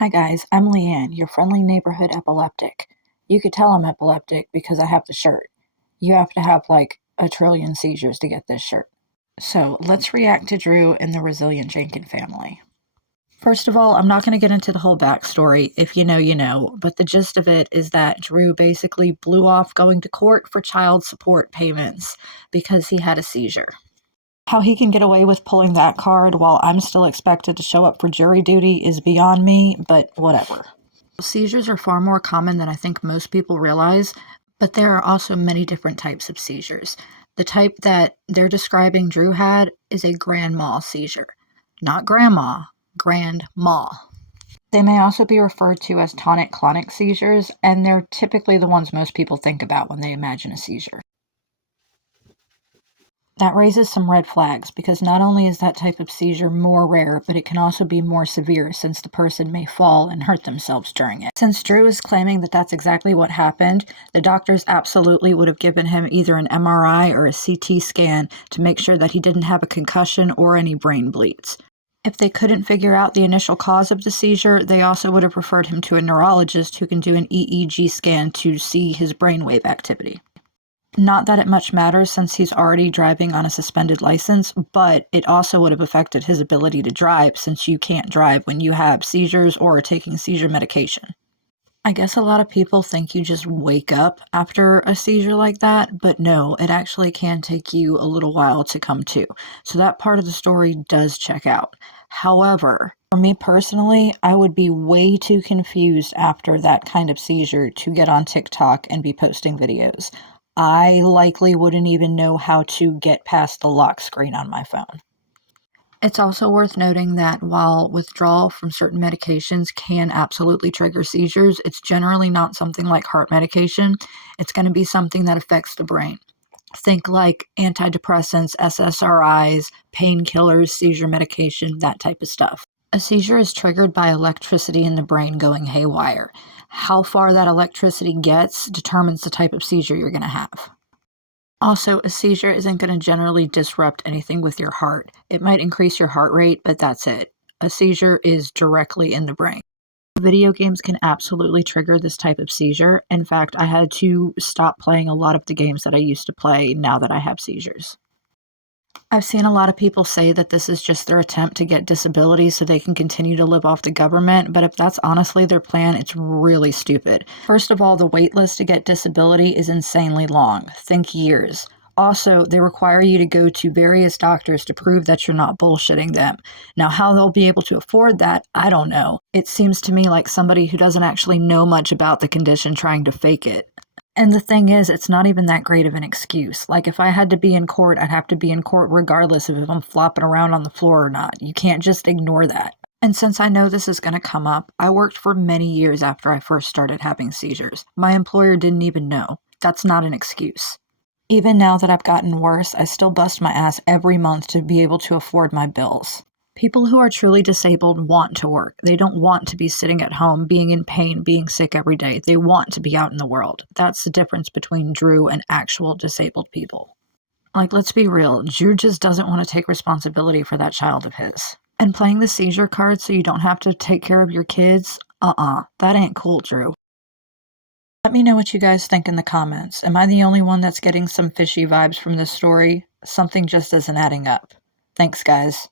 Hi guys, I'm Leanne, your friendly neighborhood epileptic. You could tell I'm epileptic because I have the shirt. You have to have like a trillion seizures to get this shirt. So let's react to Drew and the resilient Jenkins family. First of all, I'm not going to get into the whole backstory. If you know, you know. But the gist of it is that Drew basically blew off going to court for child support payments because he had a seizure. How he can get away with pulling that card while I'm still expected to show up for jury duty is beyond me, but whatever. Seizures are far more common than I think most people realize, but there are also many different types of seizures. The type that they're describing Drew had is a grand mal seizure. Not grandma, grand mal. They may also be referred to as tonic-clonic seizures, and they're typically the ones most people think about when they imagine a seizure. That raises some red flags because not only is that type of seizure more rare, but it can also be more severe since the person may fall and hurt themselves during it. Since Drew is claiming that that's exactly what happened, the doctors absolutely would have given him either an MRI or a CT scan to make sure that he didn't have a concussion or any brain bleeds. If they couldn't figure out the initial cause of the seizure, they also would have referred him to a neurologist who can do an EEG scan to see his brainwave activity. Not that it much matters since he's already driving on a suspended license, but it also would have affected his ability to drive since you can't drive when you have seizures or are taking seizure medication. I guess a lot of people think you just wake up after a seizure like that, but no, it actually can take you a little while to come to. So that part of the story does check out. However, for me personally, I would be way too confused after that kind of seizure to get on TikTok and be posting videos. I likely wouldn't even know how to get past the lock screen on my phone. It's also worth noting that while withdrawal from certain medications can absolutely trigger seizures, it's generally not something like heart medication. It's going to be something that affects the brain. Think like antidepressants, SSRIs, painkillers, seizure medication, that type of stuff. A seizure is triggered by electricity in the brain going haywire. How far that electricity gets determines the type of seizure you're going to have. Also, a seizure isn't going to generally disrupt anything with your heart. It might increase your heart rate, but that's it. A seizure is directly in the brain. Video games can absolutely trigger this type of seizure. In fact, I had to stop playing a lot of the games that I used to play now that I have seizures. I've seen a lot of people say that this is just their attempt to get disability so they can continue to live off the government, but if that's honestly their plan, it's really stupid. First of all, the wait list to get disability is insanely long. Think years. Also, they require you to go to various doctors to prove that you're not bullshitting them. Now, how they'll be able to afford that, I don't know. It seems to me like somebody who doesn't actually know much about the condition trying to fake it. And the thing is, it's not even that great of an excuse. Like, if I had to be in court, I'd have to be in court regardless of if I'm flopping around on the floor or not. You can't just ignore that. And since I know this is going to come up, I worked for many years after I first started having seizures. My employer didn't even know. That's not an excuse. Even now that I've gotten worse, I still bust my ass every month to be able to afford my bills. People who are truly disabled want to work. They don't want to be sitting at home, being in pain, being sick every day. They want to be out in the world. That's the difference between Drew and actual disabled people. Like, let's be real, Drew just doesn't want to take responsibility for that child of his. And playing the seizure card so you don't have to take care of your kids? That ain't cool, Drew. Let me know what you guys think in the comments. Am I the only one that's getting some fishy vibes from this story? Something just isn't adding up. Thanks, guys.